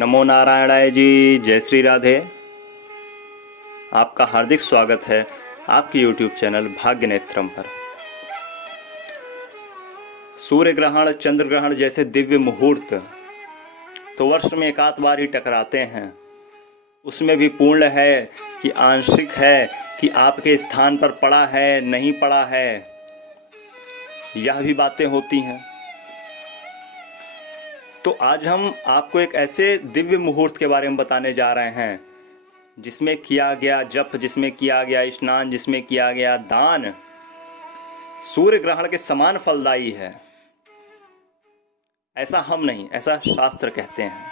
नमो नारायणाय जी। जय श्री राधे। आपका हार्दिक स्वागत है आपके YouTube चैनल भाग्य नेत्रम पर। सूर्य ग्रहण, चंद्र ग्रहण जैसे दिव्य मुहूर्त तो वर्ष में एक आध बार ही टकराते हैं। उसमें भी पूर्ण है कि आंशिक है कि आपके स्थान पर पड़ा है नहीं पड़ा है, यह भी बातें होती हैं। तो आज हम आपको एक ऐसे दिव्य मुहूर्त के बारे में बताने जा रहे हैं जिसमें किया गया जप, जिसमें किया गया स्नान, जिसमें किया गया दान सूर्य ग्रहण के समान फलदायी है। ऐसा हम नहीं, ऐसा शास्त्र कहते हैं।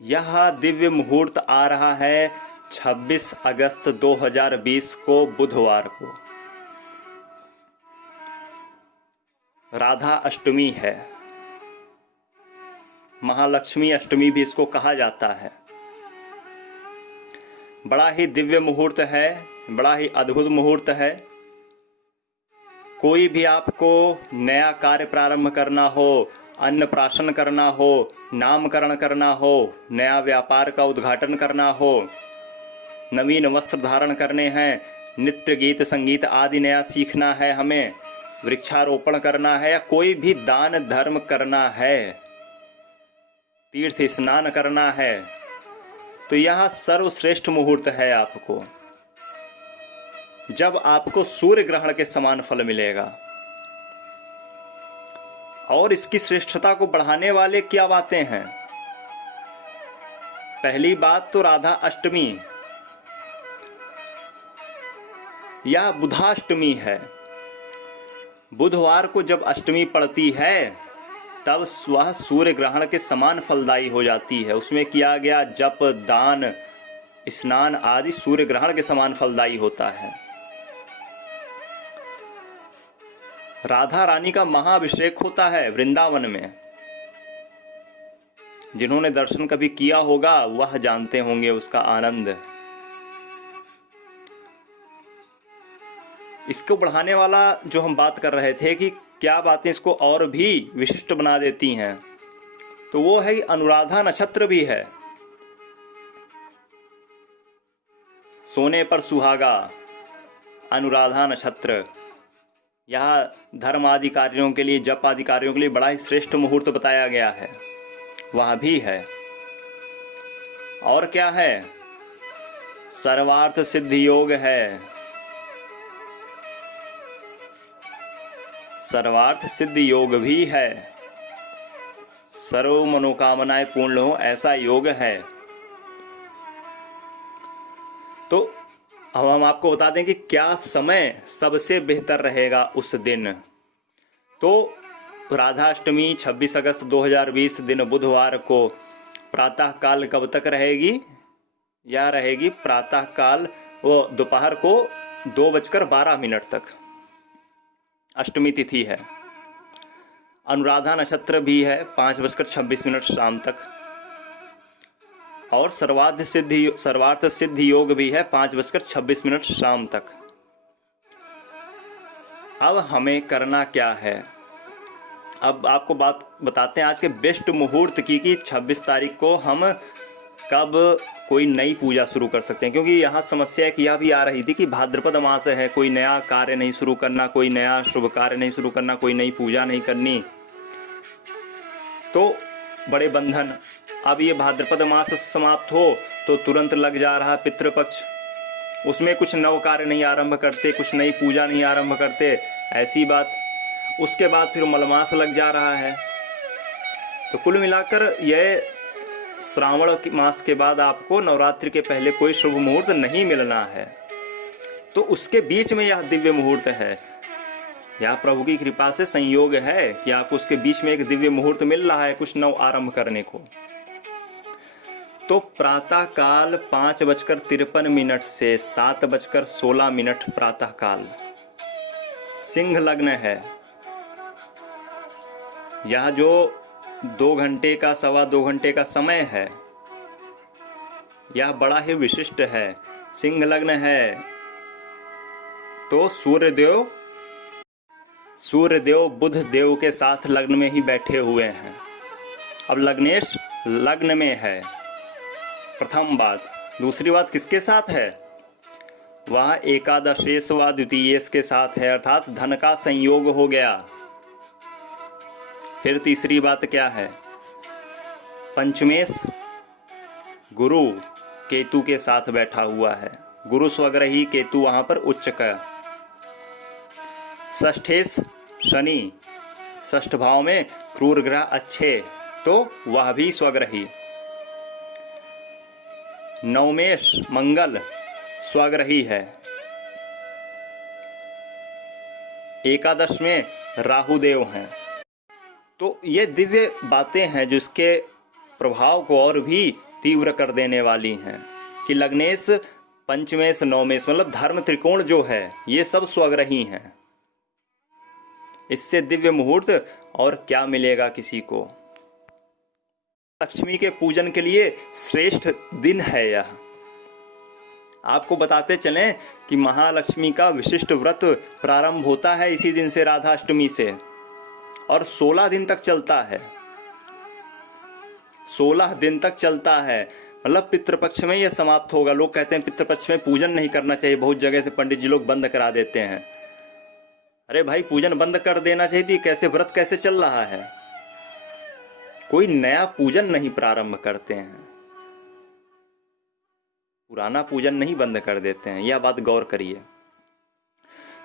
यह दिव्य मुहूर्त आ रहा है 26 अगस्त 2020 को बुधवार को। राधा अष्टमी है, महालक्ष्मी अष्टमी भी इसको कहा जाता है। बड़ा ही दिव्य मुहूर्त है, बड़ा ही अद्भुत मुहूर्त है। कोई भी आपको नया कार्य प्रारंभ करना हो, अन्नप्राशन करना हो, नामकरण करना हो, नया व्यापार का उद्घाटन करना हो, नवीन वस्त्र धारण करने हैं, नृत्य गीत संगीत आदि नया सीखना है, हमें वृक्षारोपण करना है, या कोई भी दान धर्म करना है, तीर्थ स्नान करना है, तो यह सर्वश्रेष्ठ मुहूर्त है आपको, जब आपको सूर्य ग्रहण के समान फल मिलेगा। और इसकी श्रेष्ठता को बढ़ाने वाले क्या बातें हैं? पहली बात तो राधा अष्टमी, यह बुधाष्टमी है। बुधवार को जब अष्टमी पड़ती है तब वह सूर्य ग्रहण के समान फलदायी हो जाती है। उसमें किया गया जप, दान, स्नान आदि सूर्य ग्रहण के समान फलदायी होता है। राधा रानी का महाअभिषेक होता है वृंदावन में। जिन्होंने दर्शन कभी किया होगा वह जानते होंगे उसका आनंद। इसको बढ़ाने वाला जो हम बात कर रहे थे कि क्या बातें इसको और भी विशिष्ट बना देती हैं, तो वो है अनुराधा नक्षत्र भी है। सोने पर सुहागा, अनुराधा नक्षत्र, यह धर्म आदि कार्यों के लिए, जप आदि कार्यों के लिए बड़ा ही श्रेष्ठ मुहूर्त बताया गया है। वह भी है। और क्या है? सर्वार्थ सिद्धि योग है। सर्वार्थ सिद्धि योग भी है। सर्व मनोकामनाएं पूर्ण हो ऐसा योग है। तो अब हम आपको बता दें कि क्या समय सबसे बेहतर रहेगा उस दिन। तो राधाष्टमी 26 अगस्त 2020 दिन बुधवार को प्रातः काल कब तक रहेगी? यह रहेगी प्रातः काल वो दोपहर को 2:12 तक। अष्टमी तिथि है। अनुराधा नक्षत्र भी है 5:26 शाम तक। और सर्वार्थ सिद्धि योग भी है 5:26 शाम तक। अब हमें करना क्या है? अब आपको बात बताते हैं आज के बेस्ट मुहूर्त की कि 26 तारीख को हम कब कोई नई पूजा शुरू कर सकते हैं। क्योंकि यहाँ समस्या एक यह भी आ रही थी कि भाद्रपद मास है, कोई नया कार्य नहीं शुरू करना, कोई नया शुभ कार्य नहीं शुरू करना, कोई नई पूजा नहीं करनी, तो बड़े बंधन। अब ये भाद्रपद मास समाप्त हो तो तुरंत लग जा रहा पितृपक्ष, उसमें कुछ नव कार्य नहीं आरंभ करते, कुछ नई पूजा नहीं आरंभ करते, ऐसी बात। उसके बाद फिर मलमास लग जा रहा है। तो कुल मिलाकर यह श्रावण मास के बाद आपको नवरात्रि के पहले कोई शुभ मुहूर्त नहीं मिलना है। तो उसके बीच में यह दिव्य मुहूर्त है। यह प्रभु की कृपा से संयोग है कि आपको उसके बीच में एक दिव्य मुहूर्त मिल रहा है कुछ नव आरंभ करने को। तो प्रातः काल 5:53 से 7:16 प्रातः काल सिंह लग्न है। यह जो 2 घंटे का, 2.25 घंटे का समय है, यह बड़ा ही विशिष्ट है। सिंह लग्न है तो सूर्यदेव बुध देव के साथ लग्न में ही बैठे हुए हैं। अब लग्नेश लग्न में है, प्रथम बात। दूसरी बात किसके साथ है? वह एकादशेश व द्वितीयेश के साथ है, अर्थात धन का संयोग हो गया। फिर तीसरी बात क्या है? पंचमेश गुरु केतु के साथ बैठा हुआ है, गुरु स्वग्रही, केतु वहां पर उच्च का। षष्ठेश शनि, षष्ठ भाव में क्रूर ग्रह अच्छे, तो वह भी स्वग्रही। नवमेश मंगल स्वग्रही है। एकादश में राहुदेव हैं। तो ये दिव्य बातें हैं जिसके प्रभाव को और भी तीव्र कर देने वाली हैं कि लग्नेश, पंचमेश, नवमेश मतलब धर्म त्रिकोण जो है ये सब स्वग्रही हैं। इससे दिव्य मुहूर्त और क्या मिलेगा किसी को। लक्ष्मी के पूजन के लिए श्रेष्ठ दिन है यह। आपको बताते चलें कि महालक्ष्मी का विशिष्ट व्रत प्रारंभ होता है इसी दिन से, राधाष्टमी से, और 16 दिन तक चलता है। 16 दिन तक चलता है, मतलब पितृपक्ष में यह समाप्त होगा। लोग कहते हैं पितृपक्ष में पूजन नहीं करना चाहिए, बहुत जगह से पंडित जी लोग बंद करा देते हैं। अरे भाई, पूजन बंद कर देना चाहिए तो कैसे व्रत कैसे चल रहा है? कोई नया पूजन नहीं प्रारंभ करते हैं, पुराना पूजन नहीं बंद कर देते हैं, यह बात गौर करिए।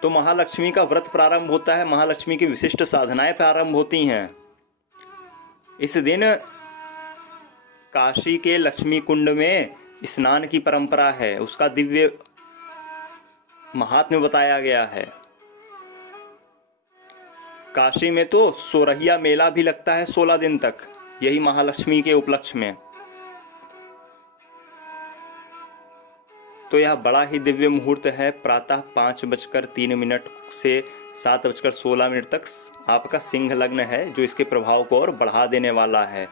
तो महालक्ष्मी का व्रत प्रारंभ होता है, महालक्ष्मी की विशिष्ट साधनाएं प्रारंभ होती हैं। इस दिन काशी के लक्ष्मी कुंड में स्नान की परंपरा है, उसका दिव्य महात्म्य बताया गया है। काशी में तो सोरहिया मेला भी लगता है 16 दिन तक, यही महालक्ष्मी के उपलक्ष्य में। तो यह बड़ा ही दिव्य मुहूर्त है। प्रातः 5:03 से 7:16 तक आपका सिंह लग्न है, जो इसके प्रभाव को और बढ़ा देने वाला है।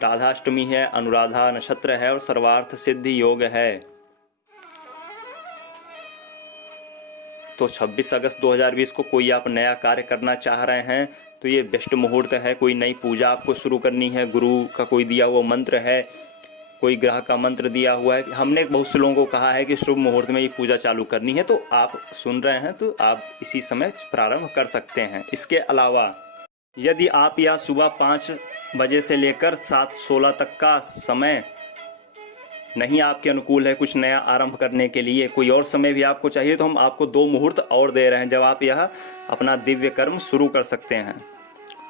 राधाष्टमी है, अनुराधा नक्षत्र है और सर्वार्थ सिद्धि योग है। तो 26 अगस्त 2020 को कोई आप नया कार्य करना चाह रहे हैं तो ये बेस्ट मुहूर्त है। कोई नई पूजा आपको शुरू करनी है, गुरु का कोई दिया हुआ मंत्र है, कोई ग्रह का मंत्र दिया हुआ है। हमने बहुत से लोगों को कहा है कि शुभ मुहूर्त में ये पूजा चालू करनी है, तो आप सुन रहे हैं तो आप इसी समय प्रारंभ कर सकते हैं। इसके अलावा यदि आप या सुबह 5 बजे से लेकर 7:16 तक का समय नहीं आपके अनुकूल है कुछ नया आरंभ करने के लिए, कोई और समय भी आपको चाहिए, तो हम आपको 2 मुहूर्त और दे रहे हैं जब आप यह अपना दिव्य कर्म शुरू कर सकते हैं।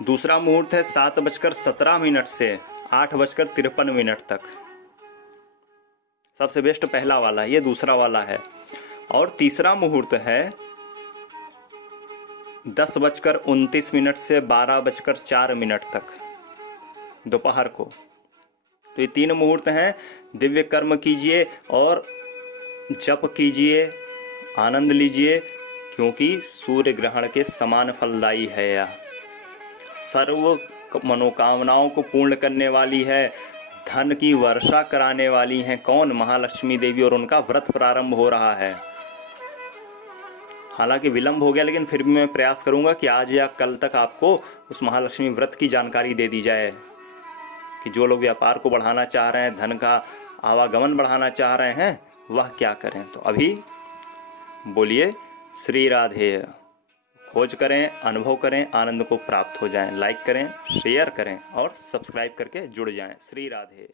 दूसरा मुहूर्त है 7:17 से 8:53 तक। सबसे बेस्ट पहला वाला, ये दूसरा वाला है। और तीसरा मुहूर्त है 10:29 से 12:04 तक दोपहर को। तो ये 3 मुहूर्त हैं। दिव्य कर्म कीजिए और जप कीजिए, आनंद लीजिए, क्योंकि सूर्य ग्रहण के समान फलदायी है यह। सर्व मनोकामनाओं को पूर्ण करने वाली है, धन की वर्षा कराने वाली हैं। कौन? महालक्ष्मी देवी, और उनका व्रत प्रारंभ हो रहा है। हालांकि विलंब हो गया, लेकिन फिर भी मैं प्रयास करूंगा कि आज या कल तक आपको उस महालक्ष्मी व्रत की जानकारी दे दी जाए कि जो लोग व्यापार को बढ़ाना चाह रहे हैं, धन का आवागमन बढ़ाना चाह रहे हैं, वह क्या करें। तो अभी बोलिए श्री राधे। खोज करें, अनुभव करें, आनंद को प्राप्त हो जाएं। लाइक करें, शेयर करें और सब्सक्राइब करके जुड़ जाएं। श्री राधे।